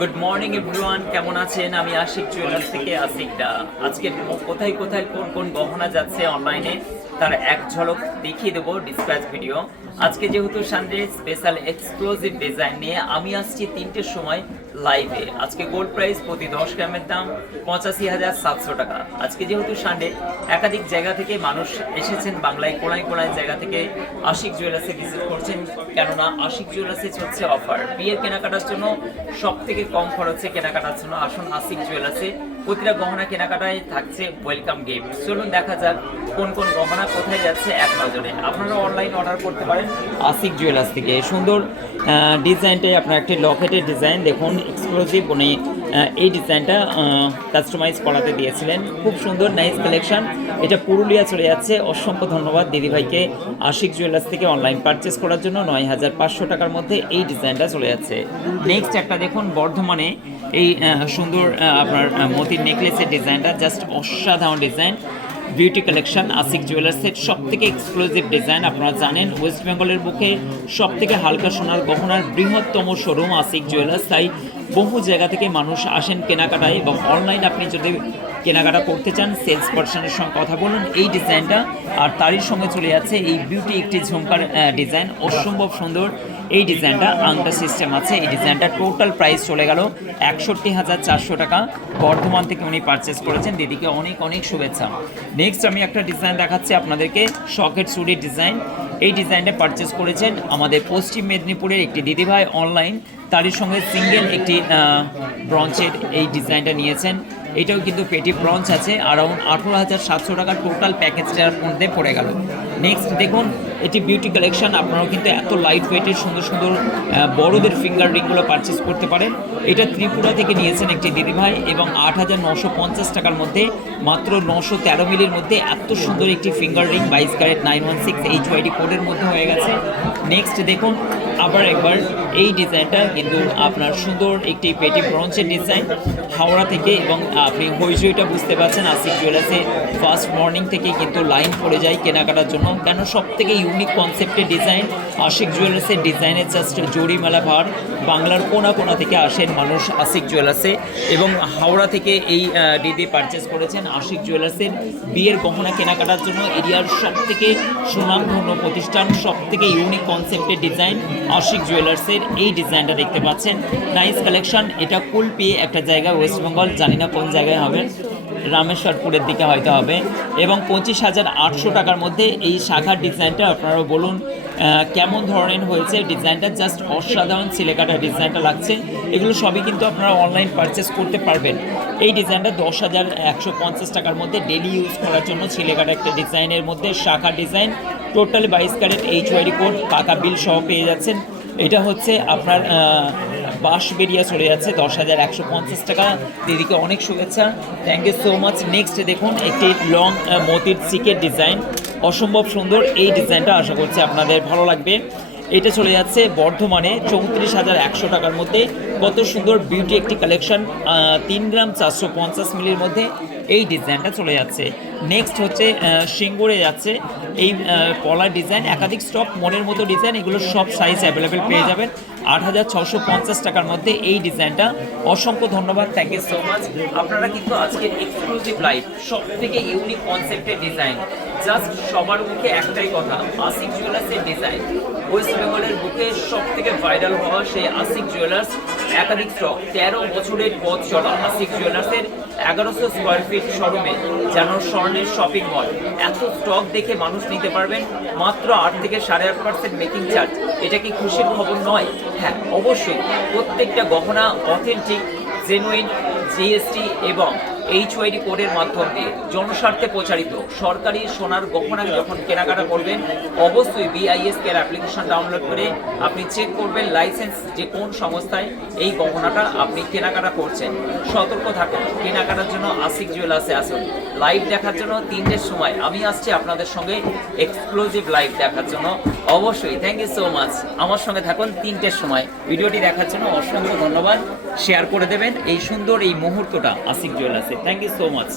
Good morning everyone, কেমন আছেন? আমি আশিক জুয়েলার্স থেকে আশিকটা। আজকে কোথায় কোথায় কোন কোন গহনা যাচ্ছে অনলাইনে তার এক ঝলক দেখিয়ে দেবো ডিসপ্যাচ ভিডিও। আজকে যেহেতু সানডে, স্পেশাল এক্সক্লুসিভ ডিজাইন নিয়ে আমি আসছি 3টের সময় লাইভে। আজকে গোল্ড প্রাইস প্রতি 10 গ্রামের দাম 85,700 টাকা। আজকে যেহেতু সানডে, একাধিক জায়গা থেকে মানুষ এসেছেন, বাংলায় কোনায় কোনায় জায়গা থেকে আশিক জুয়েলার্সে ভিজিট করছেন, কেননা আশিক জুয়েলার্সে চলছে অফার। বিয়ের কেনাকাটার জন্য সব থেকে কম খরচে কেনাকাটার জন্য আসুন আশিক জুয়েলার্সে। প্রতিটা গহনা কেনাকাটায় থাকছে ওয়েলকাম গিফট। চলুন দেখা যাক কোন কোন গহনা কোথায় যাচ্ছে এক নজরে। আপনারা অনলাইন অর্ডার করতে পারেন আশিক জুয়েলার্স থেকে। সুন্দর ডিজাইনটাই আপনার একটি লকেটের ডিজাইন দেখুন, এক্সক্লুসিভ। উনি এই ডিজাইনটা কাস্টমাইজ করাতে দিয়েছিলেন, খুব সুন্দর নাইস কালেকশন। এটা পুরুলিয়া চলে যাচ্ছে। অসংখ্য ধন্যবাদ দিদিভাইকে আশিক জুয়েলার্স থেকে অনলাইন পারচেস করার জন্য। 9,500 টাকার মধ্যে এই ডিজাইনটা চলে যাচ্ছে। নেক্সট একটা দেখুন, বর্ধমানে এই সুন্দর আপনার মতির নেকলেসের ডিজাইনটা জাস্ট অসাধারণ ডিজাইন। বিউটি কালেকশন আশিক জুয়েলার্সের সব থেকে এক্সক্লুসিভ ডিজাইন। আপনারা জানেন ওয়েস্ট বেঙ্গলের বুকে সব থেকে হালকা সোনার গহনার বৃহত্তম শোরুম আশিক জুয়েলার্স। তাই বহু জায়গা থেকে মানুষ আসেন কেনাকাটায়, এবং অনলাইন আপনি যদি কেনাকাটা করতে চান সেলস পার্সনের সঙ্গে কথা বলুন। এই ডিজাইনটা আর তারই সঙ্গে চলে যাচ্ছে এই বিউটি একটি ঝুমকার ডিজাইন, অসম্ভব সুন্দর। এই ডিজাইনটা আংটা সিস্টেম আছে। এই ডিজাইনটা টোটাল প্রাইস চলে গেল 61,400 টাকা। বর্ধমান থেকে উনি পারচেস করেছেন। দিদিকে অনেক অনেক শুভেচ্ছা। নেক্সট আমি একটা ডিজাইন দেখাচ্ছি আপনাদেরকে, শকেট চুড়ির ডিজাইন। এই ডিজাইনটা পারচেস করেছেন আমাদের পশ্চিম মেদিনীপুরের একটি দিদিভাই অনলাইন, তারই সঙ্গে সিঙ্গেল একটি ব্রঞ্চের এই ডিজাইনটা নিয়েছেন। এটাও কিন্তু পেটি ব্রঞ্চ আছে। অ্যারাউন্ড 18,700 টাকা টোটাল প্যাকেজটার মধ্যে পড়ে গেল। নেক্সট দেখুন, এটি বিউটি কালেকশন। আপনারাও কিন্তু এত লাইট ওয়েটের সুন্দর সুন্দর বড়দের ফিঙ্গার রিংগুলো পারচেস করতে পারেন। এটা ত্রিপুরা থেকে নিয়েছেন একটি দিদিভাই, এবং 8,950 টাকার মধ্যে মাত্র 913 মিলির মধ্যে এত সুন্দর একটি ফিঙ্গার রিং 22 ক্যারেট 916 HYD কোডের মধ্যে হয়ে গেছে। নেক্সট দেখুন আবার একবার এই ডিজাইনটা কিন্তু আপনার সুন্দর একটি পেটি ব্রঞ্চের ডিজাইন, হাওড়া থেকে। এবং আপনি হইচইটা বুঝতে পারছেন, আশিক জুয়েলার্সে ফার্স্ট মর্নিং থেকে কিন্তু লাইন পড়ে যায় কেনাকাটার জন্য, কেন সব থেকে ইউনিক কনসেপ্টের ডিজাইন। আশিক জুয়েলার্সের ডিজাইনের জাস্ট জরিমালা ভার। বাংলার কোনা কোনা থেকে আসেন মানুষ আশিক জুয়েলার্সে, এবং হাওড়া থেকে এই দিদি পারচেস করেছেন আশিক জুয়েলার্সের বিয়ের গহনা কেনাকাটার জন্য। এরিয়ার সব থেকে সুনামধন্য প্রতিষ্ঠান, সব থেকে ইউনিক কনসেপ্টের ডিজাইন আশিক জুয়েলার্সের এই ডিজাইনটা দেখতে পাচ্ছেন। Nice collection. এটা কুলপি একটা জায়গা ওয়েস্ট বেঙ্গল, জানি না কোন জায়গায় হবে, রামেশ্বরপুরের দিকে হয়তো হবে। এবং 25,800 টাকার মধ্যে এই শাখার ডিজাইনটা। আপনারা বলুন কেমন ধরনের হয়েছে ডিজাইনটা, জাস্ট অসাধারণ সিলেকাটা ডিজাইনটা লাগছে। এগুলো সবই কিন্তু আপনারা অনলাইন পারচেস করতে পারবেন। এই ডিজাইনটা 10,150 টাকার মধ্যে ডেলি ইউজ করার জন্য সিলেকাটা একটা ডিজাইনের মধ্যে শাখা design. Total 22 carat HYD code, পাকা বিল সহ পেয়ে যাচ্ছেন। এটা হচ্ছে আপনার বাঁশ বেরিয়ে চলে যাচ্ছে 10,150 টাকা। দিদিকে অনেক শুভেচ্ছা, thank you so much. Next দেখুন একটি লং মতির সিকের ডিজাইন, অসম্ভব সুন্দর। এই ডিজাইনটা আশা করছি আপনাদের ভালো লাগবে। এটা চলে যাচ্ছে বর্ধমানে 34,100 টাকার মধ্যে। কত সুন্দর বিউটি একটি কালেকশন, 3 গ্রাম 450 মিলির মধ্যে এই ডিজাইনটা চলে যাচ্ছে। নেক্সট হচ্ছে সিঙ্গুরে যাচ্ছে এই পলার ডিজাইন, একাধিক স্টক, মনের মতো ডিজাইন। এগুলো সব সাইজ অ্যাভেলেবেল পেয়ে যাবেন 8,650 টাকার মধ্যে এই ডিজাইনটা। অসংখ্য ধন্যবাদ, থ্যাংক ইউ সো মাচ। আপনারা কিন্তু আজকের এক্সক্লুসিভ লাইভ, সব থেকে ইউনিক কনসেপ্টের ডিজাইন, জাস্ট সবার মুখে একটাই কথা, আশিক জুয়েলার্সের ডিজাইন। ওয়েস্ট বেঙ্গলের বুকে সব থেকে ভাইরাল হওয়া সেই আশিক জুয়েলার্স, একাধিক স্টক, 13 বছরের পথ চলা আশিক জুয়েলার্সের 1100 স্কোয়ার ফিট শোরুমে যেন স্বর্ণের শপিং মল। এত স্টক দেখে মানুষ নিতে পারবেন মাত্র 8 থেকে 8.5% মেকিং চার্জ। এটা কি খুশির খবর নয়? হ্যাঁ অবশ্যই। প্রত্যেকটা গহনা অথেন্টিক, জেনুইন, জিএসটি এবং HYD কোডের মাধ্যমে জনস্বার্থে প্রচারিত। সরকারি সোনার গহনা যখন কেনাকাটা করবেন, অবশ্যই BISK অ্যাপ্লিকেশন ডাউনলোড করে আপনি চেক করবেন লাইসেন্স যে কোন সংস্থায় এই গহনাটা আপনি কেনাকাটা করছেন। সতর্ক থাকুন, কেনাকাটার জন্য আশিক জুয়েলার্সে আসুন। লাইভ দেখার জন্য 3টের সময় আমি আসছি আপনাদের সঙ্গে এক্সক্লুসিভ লাইভ দেখার জন্য। অবশ্যই থ্যাংক ইউ সো মাচ। আমার সঙ্গে থাকুন 3টের সময়। ভিডিওটি দেখার জন্য অসংখ্য ধন্যবাদ। শেয়ার করে দেবেন এই সুন্দর এই মুহূর্তটা আশিক জুয়েলার্সে। Thank you so much.